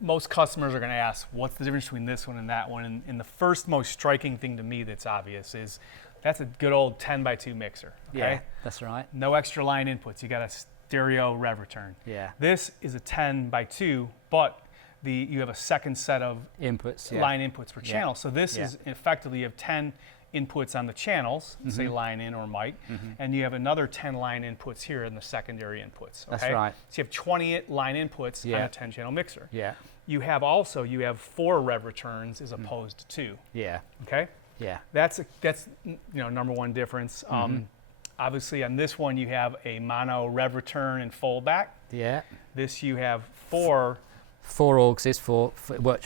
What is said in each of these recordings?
Most customers are going to ask, what's the difference between this one and that one? And the first most striking thing to me that's obvious is that's a good old 10x2 mixer. Okay? Yeah, that's right. No extra line inputs. You got a stereo rev return. Yeah. This is a 10x2, but you have a second set of inputs, line inputs per channel. So this is effectively, you have 10 inputs on the channels, say line in or mic, and you have another 10 line inputs here in the secondary inputs. Okay? That's right. So you have 20 line inputs on a 10-channel mixer. Yeah. You have 4 rev returns as opposed to 2. Yeah. Okay? Yeah. That's number one difference. Obviously on this one you have a mono rev return and foldback. Yeah. This you have 4 auxes for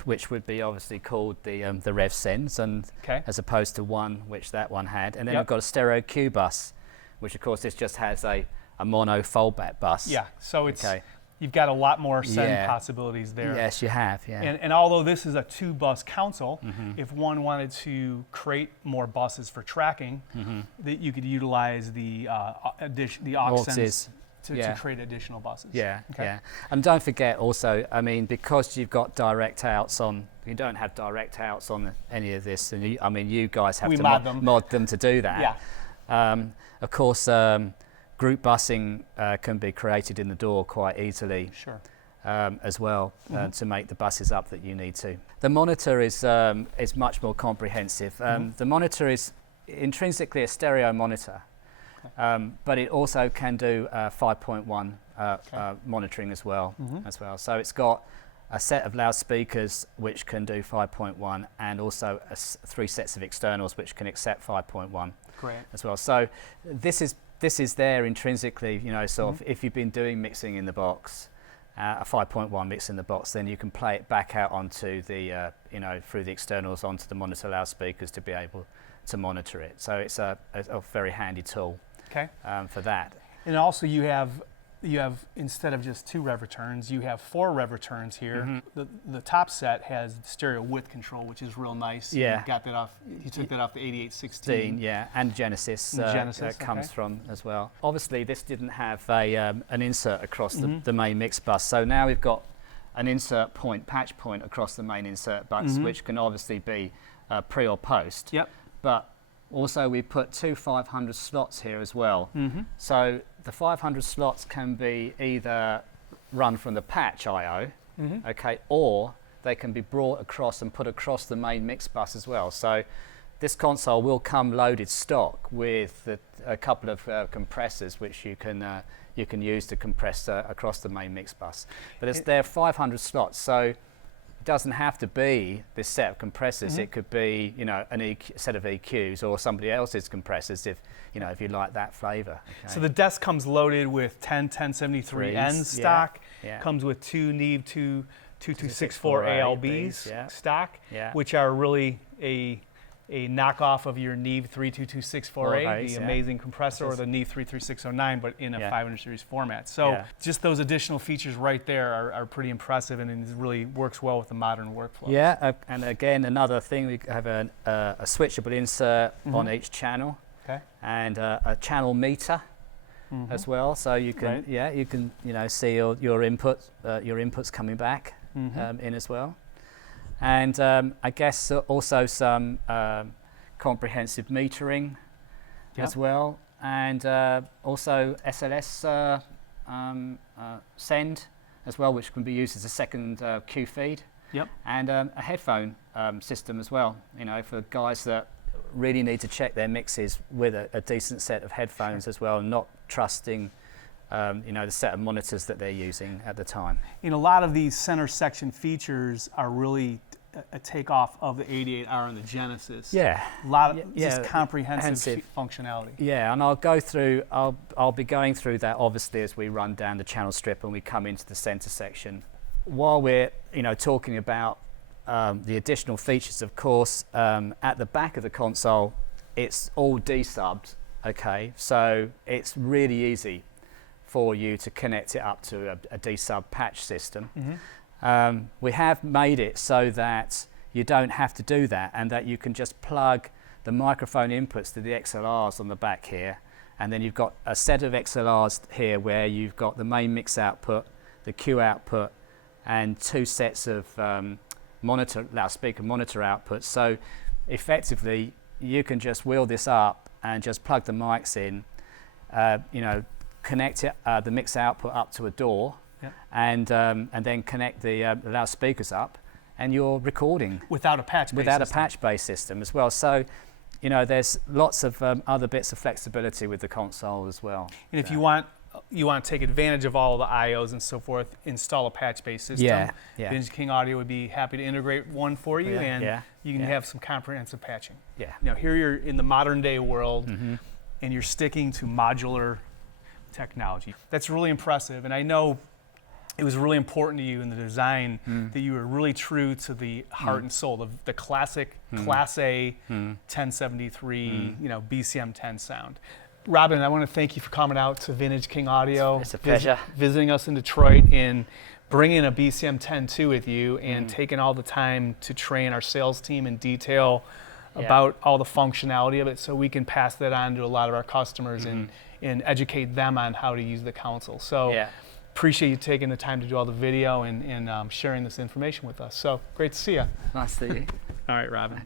which would be obviously called the rev sends, and as opposed to 1 which that one had, and then we've got a stereo Q bus, which of course this just has a mono foldback bus. Yeah, so it's you've got a lot more send possibilities there. Yes, you have. Yeah. And although this is a 2-bus console, if one wanted to create more buses for tracking, that you could utilize the auxes to create additional buses. Yeah, yeah. And don't forget also, I mean, because you've got direct outs on, you don't have direct outs on any of this, and you guys have to mod them to do that. Yeah. Of course, group busing can be created in the door quite easily. Sure. As well to make the buses up that you need to. The monitor is much more comprehensive. The monitor is intrinsically a stereo monitor. But it also can do 5.1 monitoring as well. So it's got a set of loudspeakers which can do 5.1, and also 3 sets of externals which can accept 5.1 as well. So this is there intrinsically. Sort of if you've been doing mixing in the box, a 5.1 mix in the box, then you can play it back out onto the through the externals onto the monitor loudspeakers to be able to monitor it. So it's a very handy tool. For that. And also you have instead of just 2 rev returns, you have 4 rev returns here. The top set has stereo width control, which is real nice. Yeah. You got that off. You took that off the 8816. Yeah, and Genesis, comes from as well. Obviously, this didn't have an insert across the main mix bus, so now we've got an insert point, patch point across the main insert bus, which can obviously be pre or post. Yep. But also, we put 2 500 slots here as well. So the 500 slots can be either run from the patch I/O, or they can be brought across and put across the main mix bus as well. So this console will come loaded stock with a couple of compressors which you can use to compress across the main mix bus. But there are 500 slots, so it doesn't have to be this set of compressors. It could be, a set of EQs or somebody else's compressors if you like that flavor. So the desk comes loaded with 10 1073N stock. Comes with 2 Neve 2264 ALBs stock, which are really a knockoff of your Neve 32264A, the amazing compressor, or the Neve 33609, but in a 500 series format. So just those additional features right there are pretty impressive, and it really works well with the modern workflow. Yeah, and again, another thing, we have a switchable insert on each channel, and a channel meter as well. So you can see your inputs coming back in as well. And I guess also some comprehensive metering as well, and also SLS send as well, which can be used as a second Q feed, and a headphone system as well, for guys that really need to check their mixes with a decent set of headphones as well, not trusting the set of monitors that they're using at the time. A lot of these center section features are really a takeoff of the 88R and the Genesis. Yeah. A lot of just comprehensive functionality. Yeah, and I'll be going through that obviously as we run down the channel strip and we come into the center section. While we're talking about the additional features, of course, at the back of the console, it's all desubbed. So it's really easy for you to connect it up to a desub patch system. We have made it so that you don't have to do that, and that you can just plug the microphone inputs to the XLRs on the back here, and then you've got a set of XLRs here where you've got the main mix output, the Q output, and 2 sets of loudspeaker monitor outputs. So effectively, you can just wheel this up and just plug the mics in, connect the mix output up to a door, and then connect the loudspeakers up, and you're recording without a patch-based system as well. So, there's lots of other bits of flexibility with the console as well. And if you want to take advantage of all the IOs and so forth, install a patch-based system. Vintage King Audio would be happy to integrate one for you, and you can have some comprehensive patching. Now here you're in the modern day world, and you're sticking to modular technology. That's really impressive, and I know it was really important to you in the design that you were really true to the heart and soul of the classic Class A 1073, BCM10 sound. Robin, I want to thank you for coming out to Vintage King Audio. It's a pleasure. Visiting us in Detroit and bringing a BCM10 with you and taking all the time to train our sales team in detail about all the functionality of it, so we can pass that on to a lot of our customers and educate them on how to use the console. So appreciate you taking the time to do all the video and sharing this information with us. So great to see you. Nice to see you. All right, Robin.